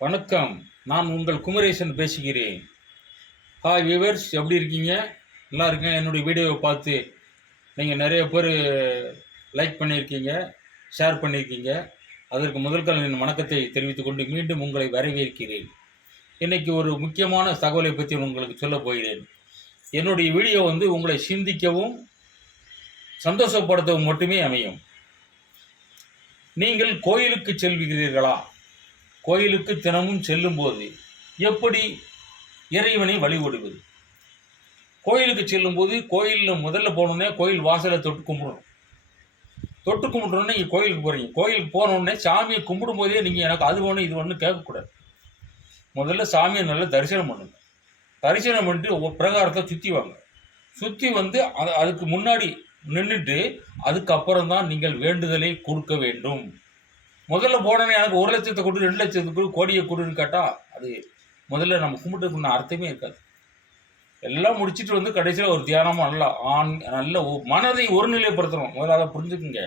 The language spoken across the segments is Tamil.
வணக்கம். நான் உங்கள் குமரேசன் பேசுகிறேன். ஹாய் வியூவர்ஸ், எப்படி இருக்கீங்க? நல்லா இருக்கேன். என்னுடைய வீடியோவை பார்த்து நீங்கள் நிறைய பேர் லைக் பண்ணியிருக்கீங்க, ஷேர் பண்ணியிருக்கீங்க. அதற்கு முதல்கள் என் வணக்கத்தை தெரிவித்துக் கொண்டு மீண்டும் உங்களை வரவேற்கிறேன். இன்றைக்கி ஒரு முக்கியமான தகவலை பற்றி உங்களுக்கு சொல்லப் போகிறேன். என்னுடைய வீடியோ உங்களை சிந்திக்கவும் சந்தோஷப்படுத்தவும் மட்டுமே அமையும். நீங்கள் கோயிலுக்கு செல்கிறீர்களா? கோயிலுக்கு தினமும் செல்லும்போது எப்படி இறைவனை வழிபடுவது? கோயிலுக்கு செல்லும்போது கோயிலில் முதல்ல போனோடனே கோயில் வாசலை தொட்டு கும்பிடணும். தொட்டு கும்பிட்றோன்னே நீங்கள் கோயிலுக்கு போகிறீங்க. கோயிலுக்கு போனோடனே சாமியை கும்பிடும் போதே நீங்கள் எனக்கு அது ஒன்று இது ஒன்று கேட்கக்கூடாது. முதல்ல சாமியை நல்லா தரிசனம் பண்ணுங்க. தரிசனம் பண்ணிட்டு பிரகாரத்தை சுற்றி வாங்க. சுற்றி அதுக்கு முன்னாடி நின்றுட்டு அதுக்கப்புறம் தான் நீங்கள் வேண்டுதலை கொடுக்க வேண்டும். முதல்ல போனோன்னே எனக்கு 1 லட்சத்தை கொடு, 2 லட்சத்துக்கு கோடியை கொடுன்னு கேட்டால் அது முதல்ல நம்ம கும்பிட்டுக்குன்னு அர்த்தமே இருக்காது. எல்லாம் முடிச்சுட்டு கடைசியில் ஒரு தியானமாக நல்ல மனதை ஒருநிலைப்படுத்தணும். முதல்ல அதை புரிஞ்சுக்குங்க.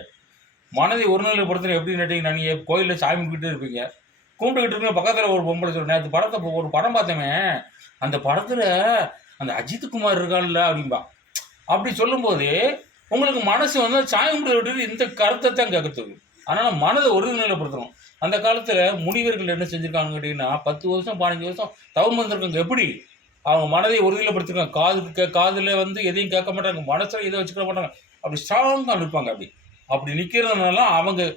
மனதை ஒருநிலைப்படுத்தணும் எப்படின்னு கேட்டிங்கன்னா, நீங்கள் கோயிலில் சாமி கும்பிட்டு இருப்பீங்க. கும்பிட்டுக்கிட்டு இருக்க பக்கத்தில் ஒரு பொம்பளை சொல்கிறேன், நேற்று படத்தை ஒரு படம் பார்த்தோமே, அந்த படத்தில் அந்த அஜித் குமார் இருக்கான்ல அப்படின்பா. அப்படி சொல்லும்போது உங்களுக்கு மனசு சாமி கும்பிட்டு விட்டுட்டு இந்த கருத்தை தான் கேட்கறதுக்கு. அதனால் மனதை ஒருநிலைப்படுத்தணும். அந்த காலத்தில் முனிவர்கள் என்ன செஞ்சுருக்காங்க கேட்டிங்கன்னா, 10 வருஷம் 15 வருஷம் தவம் வந்திருக்காங்க. எப்படி அவங்க மனதை ஒருநிலைப்படுத்திருக்காங்க. காதில் எதையும் கேட்க மாட்டாங்க, மனசில் எதை வச்சுக்க மாட்டாங்க. அப்படி ஸ்ட்ராங்காக நிற்பாங்க. அப்படி நிற்கிறதுனால அவங்க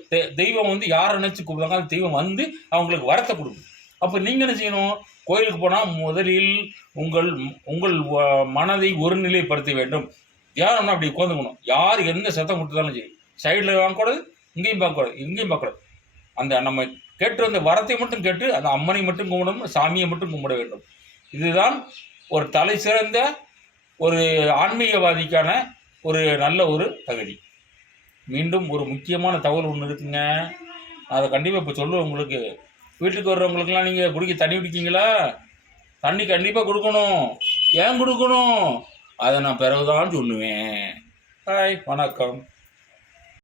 தெய்வம் யாரை நினச்சி கூப்பிடுறாங்க, அந்த தெய்வம் அவங்களுக்கு வரத்தை கொடுக்கும். அப்போ நீங்கள் என்ன செய்யணும்? கோயிலுக்கு போனால் முதலில் உங்கள் மனதை ஒருநிலைப்படுத்த வேண்டும். தியானம்னா அப்படி உட்காந்துக்கணும். யார் எந்த சத்தம் கொடுத்தாலும் சரி, சைடில் வாங்கக்கூடாது, இங்கேயும் பார்க்கக்கூடாது, இங்கேயும் பார்க்கக்கூடாது. அந்த நம்ம கேட்டு வந்த வரத்தை மட்டும் கேட்டு அந்த அம்மனை மட்டும் கும்பிடணும், சாமியை மட்டும் கும்பிட வேண்டும். இதுதான் ஒரு தலை சிறந்த ஒரு ஆன்மீகவாதிக்கான ஒரு நல்ல ஒரு தகுதி. மீண்டும் ஒரு முக்கியமான தகவல் ஒன்று இருக்குங்க, அதை கண்டிப்பாக இப்போ சொல்லுவேன் உங்களுக்கு. வீட்டுக்கு வர்றவங்களுக்கெல்லாம் நீங்கள் குடிக்க தண்ணி குடிக்கிங்களா? தண்ணி கண்டிப்பாக கொடுக்கணும். ஏன் கொடுக்கணும்? அதை நான் பிறகுதான் சொல்லுவேன். ஹாய், வணக்கம்.